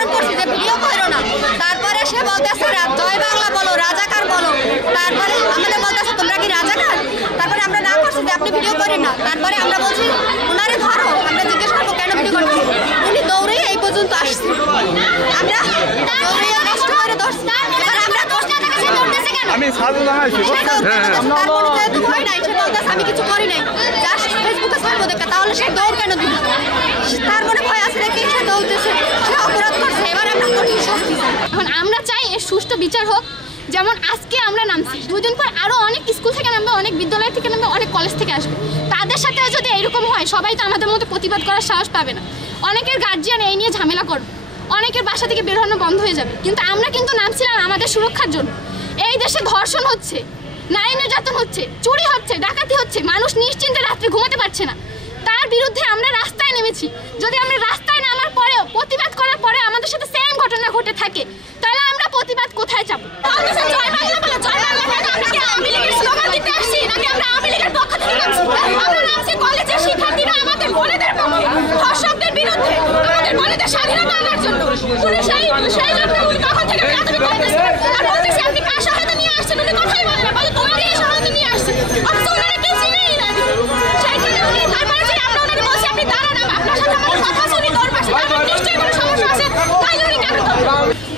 বারণ করছি যে ভিডিও করো না, তারপরে সে বলতেছে জয় বাংলা বলো, রাজাকার বলো, তারপরে আমাদের বলতেছে তোমরা কি রাজাকার? তারপরে আমরা না করছি যে আপনি ভিডিও করেন না, তারপরে আমরা বলছি ওনারে ধরো, আমরা জিজ্ঞেস করবো কেন ভিডিও করতেছি, উনি দৌড়ে এই পর্যন্ত আসছে, আমরা দৌড়ে কষ্ট করে ধরছি, আমরা দোষটা থেকে সে ধরতেছে কেন? আমি সাধু জানাইছি তারপরে যেহেতু ভয় নাই, সে বলতেছে আমি কিছু করি নাই, জাস্ট ফেসবুকে ছাড়বো দেখা, তাহলে সে দৌড় কেন দিল? তার মনে ভয় আছে নাকি সে দৌড়তেছে, সে অপরাধ করছে, এবার আমরা কঠিন শাস্তি চাই। এখন আমরা চাই এর সুষ্ঠু বিচার হোক। যেমন আজকে আমরা নামছি, 2 দিন পর আরো অনেক স্কুল থেকে নামবে, অনেক বিদ্যালয় থেকে নামবে, অনেক কলেজ থেকে আসবে। তাদের সাথে যদি এরকম হয়, সবাই তো আমাদের মতো প্রতিবাদ করার সাহস পাবে না। অনেকের গার্জিয়ান এই নিয়ে ঝামেলা করবে, অনেকের বাসা থেকে বের হনো বন্ধ হয়ে যাবে। কিন্তু আমরা কিন্তু নামছিলাম আমাদের সুরক্ষার জন্য। এই দেশে ধর্ষণ হচ্ছে, নারী নির্যাতন হচ্ছে, চুরি হচ্ছে, ডাকাতি হচ্ছে, মানুষ নিশ্চিন্তে রাত্রে ঘুমাতে পারছে না। তার বিরুদ্ধে আমরা রাস্তায় নেমেছি। যদি আমরা রাস্তায় নামার পরেও, প্রতিবাদ করার পরে আমাদের সাথে সেম ঘটনা ঘটে থাকে, তাহলে আমরা প্রতিবাদ কোথায় যাবো? জয় বাংলা বলো, জয় বাংলা কেন? আমরা কি আওয়ামী লীগের স্লোগান দিতে আসছি, নাকি আমরা আওয়ামী লীগের পক্ষ থেকে নামছি? আমরা নামছি কলেজের শিক্ষার্থীরা আমাদের বোনেদের পক্ষে, ধর্ষকদের বিরুদ্ধে, আমাদের বোনেদের স্বাধীনতা আনার জন্য। পুলিশ সেই জন্য উনি তখন থেকে প্রাথমিক করতেছে আর বলতেছে আপনি কার সহায়তা নিয়ে আসছেন? উনি কথাই বলে না, বলে তোমাকে এই সহায়তা নিয়ে আসছে, অথচ ওনারা কেউ চিনেই না। সেইখানে উনি তারপরে যে আমরা ওনাকে বলছি আপনি দাঁড়ান, আপনার সাথে আমাদের কথা আছে, উনি দৌড় পাচ্ছে, তারপর নিশ্চয়ই কোনো সমস্যা আছে, তাইলে উনি কেন দৌড়?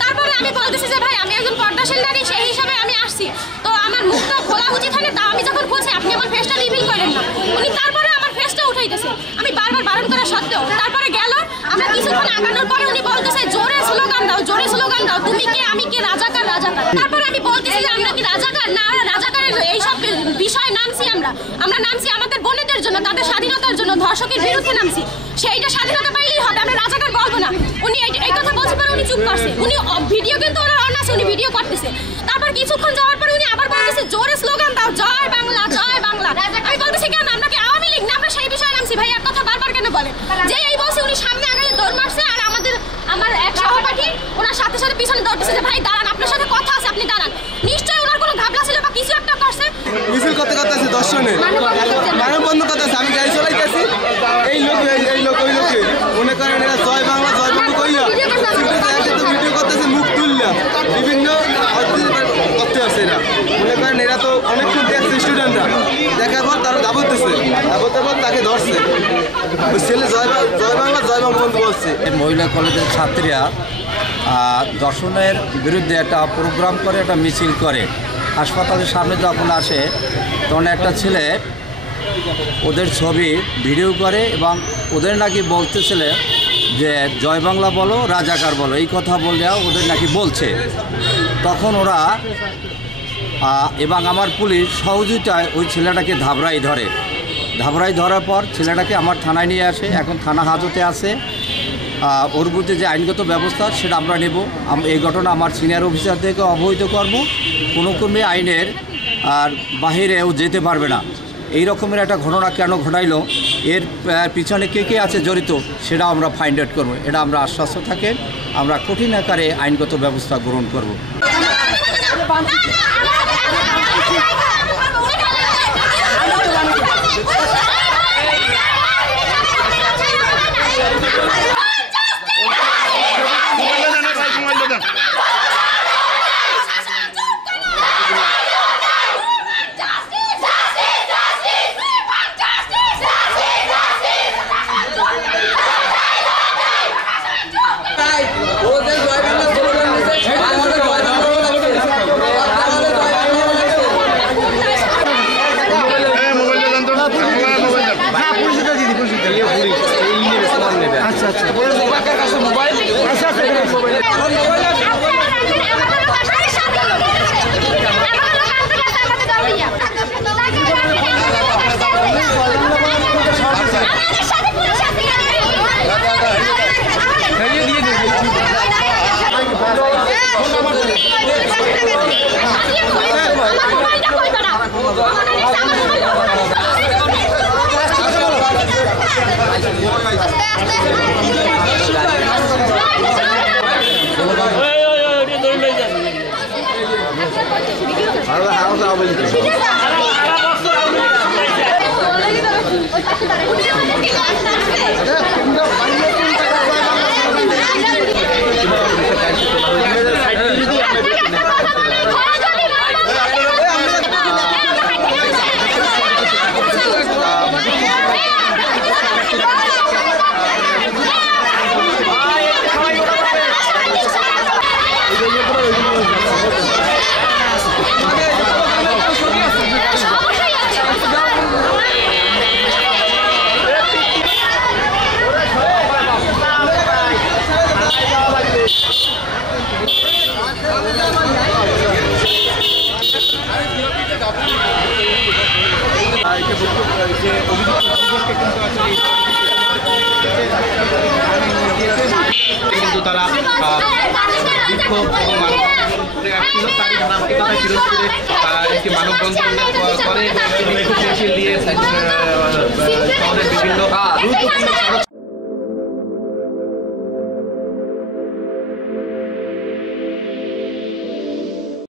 তারপরে আমি বলতেছি যে ভাই আমি একজন পর্দাশীল নারী, সেই হিসাবে আমি আসছি, তো আমার মুখটা খোলা উচিত হয় না? তা আমি যখন বলছি আপনি আমার ফেসটা রিভিল করেন না, উনি তারপরে আমার ফেসটা উঠাইতেছে, আমি বারবার বারণ করা সত্ত্বেও। তারপরে গেল, আমরা কিছুক্ষণ আগানোর পরে উনি বলতেছে জোরে স্লোগান দাও, জোরে স্লোগান দাও, তুমি কে আমি কে, রাজাকার রাজাকার। তারপরে আমি বলতেছি যে আমরা কি রাজাকার? না, রাজাকারের এইসব বিষয় নামছি আমরা নামছি আমাদের বোনেদের জন্য, তাদের স্বাধীনতার জন্য, ধর্ষকের বিরুদ্ধে নামছি। সেইটা স্বাধীনতা পাইলেই হবে, আমরা রাজাকার বলবো না। উনি এই কথা বলছে পরে উনি চুপ করছে, উনি ভিডিও কিন্তু ওনার অন আছে, উনি ভিডিও করতেছে। তারপর কিছুক্ষণ যাওয়ার পরে উনি আবার বলতেছে জোরে স্লোগান দাও, জয় বাংলা, জয় বাংলা। আমি বলতেছি কেন, আমরা কি আওয়ামী লীগ না? আমরা সেই বিষয়ে নামছি। ভাই এক কথা বারবার কেন বলেন? যে এই বলছে উনি সামনে আগে দৌড় মারছে, আর আমার এক সহপাঠী ওনার সাথে সাথে পিছনে দৌড়তেছে যে ভাই দাঁড়ান, আপনার সাথে কথা আছে, আপনি দাঁড়ান। নিশ্চয়ই ওনার কোনো ঘাবলা ছিল বা কিছু একটা করছে। মিছিল করতে করতে আছে দর্শনে মানববন্ধন করতে আছে, আমি গাড়ি চালাইতেছি, এই লোক ওই লোকে মনে করেন এরা জয় বাংলা কইয়া ভিডিও করতেছে, মুখ তুললা বিভিন্ন করতে আসছে। এরা মনে করেন এরা তো অনেকক্ষণ দেখছে, স্টুডেন্টরা দেখার পর তারা দাবতেছে, পর তাকে ধরছে, ওই ছেলে জয় বাংলা বন্ধু বলছে। মহিলা কলেজের ছাত্রীরা দর্শনের বিরুদ্ধে একটা প্রোগ্রাম করে, একটা মিছিল করে। হাসপাতালের সামনে যখন আসে তখন একটা ছেলে ওদের ছবি ভিডিও করে এবং ওদের নাকি বলতেছিল যে জয় বাংলা বলো, রাজাকার বলো, এই কথা বলে ওদের নাকি বলছে। তখন ওরা এবং আমার পুলিশ সহযোগিতায় ওই ছেলেটাকে ধাবরাই ধরার পর ছেলেটাকে আমার থানায় নিয়ে আসে। এখন থানা হাজতে আছে, ওর বিরুদ্ধে যে আইনগত ব্যবস্থা সেটা আমরা নেব। এই ঘটনা আমার সিনিয়র অফিসার থেকে অবহিত করব। কোনো ক্রমে আইনের আর বাহিরেও যেতে পারবে না। এই রকমের একটা ঘটনা কেন ঘটাইলো, এর পিছনে কে আছে জড়িত, সেটা আমরা ফাইন্ড আউট করবো। এটা আমরা আশ্বাস্ত থাকেন, আমরা কঠিন আকারে আইনগত ব্যবস্থা গ্রহণ করব। তারা বিক্ষোভ এবং ছিল তারই ধারাবাহিকতায় পিরোজপুরে একটি মানববন্ধন করে মিছিল দিয়ে শহরের বিভিন্ন গুরুত্বপূর্ণ সড়ক